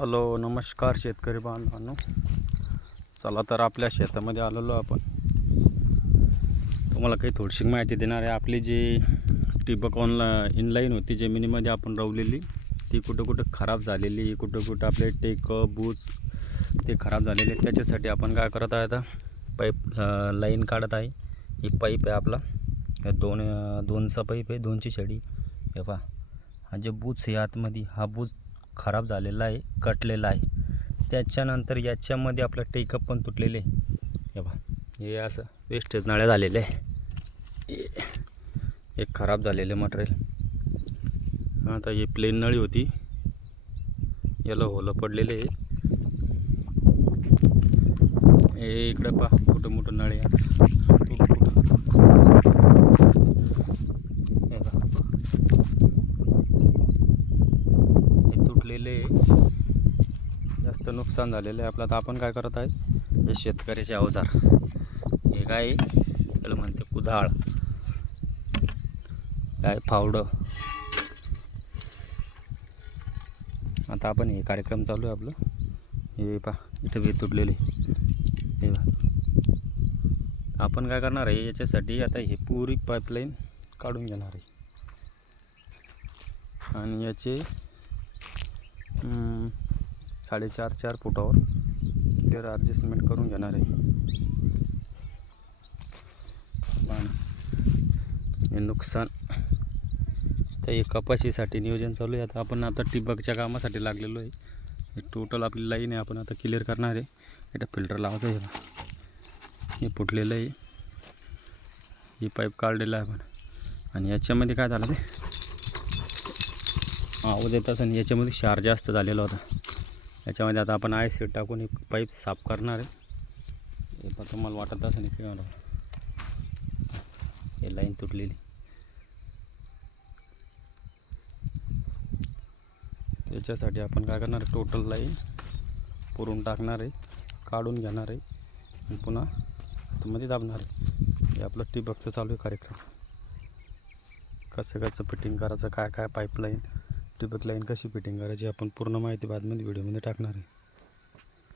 Hello नमस्कार शेतकरी बांधवांनो. चला तर आपल्या शेतामध्ये आलेलो आपण. तुम्हाला काही थोडीशी माहिती देणार आहे आपली जी टिबक ऑनला इनलाईन होती जमिनीमध्ये आपण रवलेली ती कुठं कुठं खराब झालेली कुठं कुठं आपले टेक बूज ते खराब झालेले त्याच्यासाठी आपण काय करत आहे आता पाईप लाईन काढत आहे. ही पाईप आहे आपला. दोन दोनचा पाईप आहे दोनची छडी हे पहा. हा जे बूज आहे आतमध्ये हा बूज खराब झालेला आहे कटलेला आहे. त्याच्यानंतर याच्यामध्ये आपलं टेकअप पण तुटलेले आहे. हे बा हे असं वेस्टेज नळ्या झालेले आहे. हे- खराब झालेले मटेरियल आता हे प्लेन नळी होती. याला होलं पडलेले आहे. हे इकडं पहा कुठं मोठं नळे आहे. कुठं- कुठं. हे पहा. हे तुटलेले आहे. जास्त नुकसान झालेलं आहे. आपलं आता आपण काय करत आहे? हे शेतकऱ्याचे अवजार. हे काय? त्याला म्हणते कुधाळ काय? फावडं. आता आपण हे कार्यक्रम चालू आहे आपलं. हे पा इथं वे तुटलेले. हे आपण काय करणार आहे? याच्यासाठी आता हे पुरी पाईपलाईन काढून घेणार आहे. आणि याचे साडेचार चार फुटावर क्लिअर ॲडजस्टमेंट करून घेणार आहे. पण हे नुकसान. तर हे कपाशीसाठी नियोजन चालू आहे. आता आपण आता टिबकच्या कामासाठी लागलेलो आहे. हे टोटल आपली लाईन आहे. आपण आता क्लिअर करणार आहे. इथं फिल्टर लावायचं आहे हे फुटलेलं आहे. ही पाईप काढलेलं आहे आपण. आणि याच्यामध्ये काय झालं ते? आवाज येत आणि याच्यामध्ये शार जास्त झालेला होता. याच्यामध्ये आता आपण आय सीट टाकून एक पाईप साफ करणार आहे. हे पण तुम्हाला वाटत असेल की हे लाईन तुटलेली. त्याच्यासाठी आपण काय करणार टोटल लाईन पुरून टाकणार आहे. काढून घेणार आहे. आणि पुन्हा मध्ये दाबणार आहे. हे आपलं टिबकचं चालू आहे कार्यक्रम. कसं कसं फिटिंग करायचं काय काय पाईपलाईन टिबक लाईन कशी फिटिंग करायची आपण पूर्ण माहिती बादमध्ये व्हिडिओमध्ये टाकणार आहे.